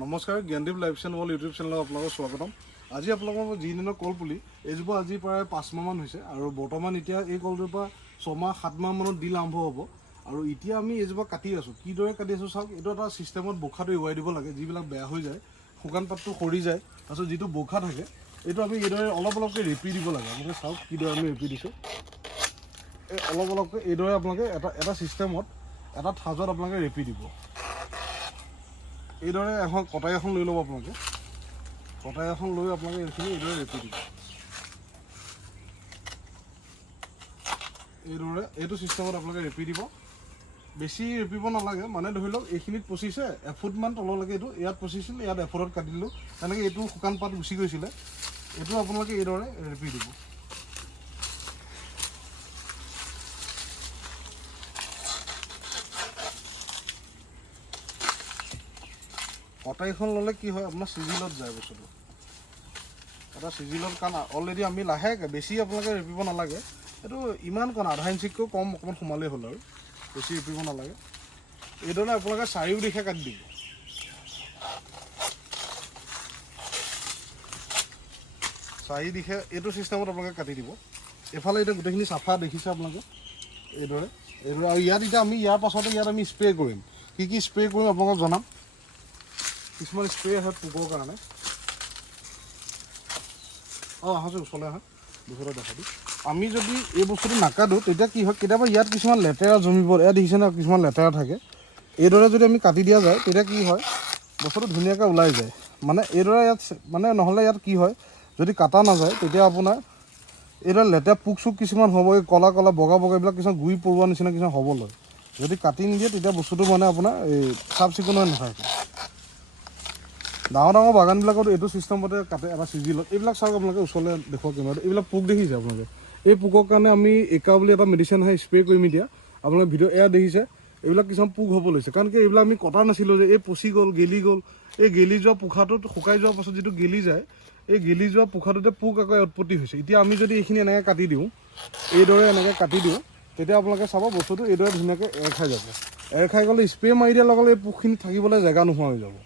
নমস্কাৰ, Gyandeep live channel YouTube চেনেলত আপোনালোকক স্বাগতম। আজি আপোনালোকৰ যি দিনৰ কলপুলি এইজোপা আজি প্ৰায় 5 মাহমান হৈছে আৰু বৰ্তমান এতিয়া এই কলজোপা 6 মাহ 7 মাহ মানত দিল আৰম্ভ হ'ব আৰু এতিয়া আমি এইজোপা কাটি আছোঁ। কিদৰে কাটি আছোঁ চাওক। এইটো এটা ছিষ্টেমত বোখাটো এৰুৱাই দিব লাগে, যিবিলাক বেয়া হৈ যায়, শুকান পাতটো সৰি যায়। তাৰপিছত যিটো বোখা থাকে এইটো আমি এইদৰে অলপ অলপকৈ ৰেপি দিব লাগে। আপোনালোকে চাওক কিদৰে আমি ৰেপি দিছোঁ। এই অলপ অলপকৈ এইদৰে আপোনালোকে এটা ছিষ্টেমত এটা ঠাজত আপোনালোকে ৰেপি দিব। এইদৰে এখন কটাই এখন লৈ ল'ব আপোনালোকে। কটাই এখন লৈ আপোনালোকে এইখিনি এইদৰে ৰেপি দিব। এইদৰে এইটো ছিষ্টেমত আপোনালোকে ৰেপি দিব। বেছি ৰেপিব নালাগে, মানে ধৰি লওক এইখিনিত পচিছে এফুটমান তললৈকে, এইটো ইয়াত পচিছিল, ইয়াত এফুটত কাটি দিলোঁ, তেনেকৈ এইটো শুকান পাত গুচি গৈছিলে। এইটো আপোনালোকে এইদৰে ৰেপি দিব। কটাইখন ল'লে কি হয়, আপোনাৰ চিজিলত যায় বস্তুটো। এটা চিজিলত, কাৰণ অলৰেডি আমি লাহেকৈ, বেছি আপোনালোকে ৰেপিব নালাগে। এইটো ইমান কণ আধা ইঞ্চিতকৈ কম অকণমান সোমালেই হ'ল আৰু বেছি ৰেপিব নালাগে। এইদৰে আপোনালোকে চাৰিও দিশে কাটি দিব। চাৰি দিশে এইটো ছিষ্টেমত আপোনালোকে কাটি দিব। এইফালে এতিয়া গোটেইখিনি চাফা দেখিছে আপোনালোকে। এইদৰে আৰু ইয়াত এতিয়া আমি ইয়াৰ পাছতে ইয়াত আমি স্প্ৰে কৰিম। কি স্প্ৰে কৰিম আপোনালোকক জনাম। কিছুমান স্প্ৰে আহে পোকৰ কাৰণে। আহাচোন ওচৰলৈ আহা, দুখতে দেখা দিওঁ। আমি যদি এই বস্তুটো নাকাটোঁ তেতিয়া কি হয়, কেতিয়াবা ইয়াত কিছুমান লেতেৰা জমিব, ইয়াত দেখিছে না কিছুমান লেতেৰা থাকে। এইদৰে যদি আমি কাটি দিয়া যায় তেতিয়া কি হয়, বস্তুটো ধুনীয়াকৈ ওলাই যায়। মানে এইদৰে ইয়াত মানে নহ'লে ইয়াত কি হয়, যদি কাটা নাযায় তেতিয়া আপোনাৰ এইদৰে লেতেৰা পোক চোক কিছুমান হ'ব, এই ক'লা ক'লা বগা বগা এইবিলাক কিছুমান গুৰি পৰুৱা নিচিনা কিছুমান হ'ব লয়। যদি কাটি নিদিয়ে তেতিয়া বস্তুটো মানে আপোনাৰ এই চাফ চিকুণ হৈ নাথাকে। ডাঙৰ ডাঙৰ বাগানবিলাকত এইটো ছিষ্টেমতে কাটে, এটা চিজিলত। এইবিলাক চাওক আপোনালোকে ওচৰলৈ দেখুৱাওক কেমেৰাত। এইবিলাক পোক দেখিছে আপোনালোকে। এই পোকৰ কাৰণে আমি একা বুলি এটা মেডিচিন আহে, স্প্ৰে কৰিম এতিয়া। আপোনালোকে ভিডিঅ' এয়া দেখিছে, এইবিলাক কিছুমান পোক হ'ব লৈছে। কাৰণ কি এইবিলাক আমি কটা নাছিলোঁ যে, এই পচি গ'ল, গেলি গ'ল। এই গেলি যোৱা পোখাটোত শুকাই যোৱাৰ পাছত যিটো গেলি যায়, এই গেলি যোৱা পোখাটোতে পোক আকৌ উৎপত্তি হৈছে। এতিয়া আমি যদি এইখিনি এনেকৈ কাটি দিওঁ, এইদৰে এনেকৈ কাটি দিওঁ, তেতিয়া আপোনালোকে চাব বস্তুটো এইদৰে ধুনীয়াকৈ এৰ খাই যাব। এৰ খাই গ'লে স্প্ৰে মাৰি দিয়াৰ লগে লগে এই পোকখিনি থাকিবলৈ জেগা নোহোৱা হৈ যাব।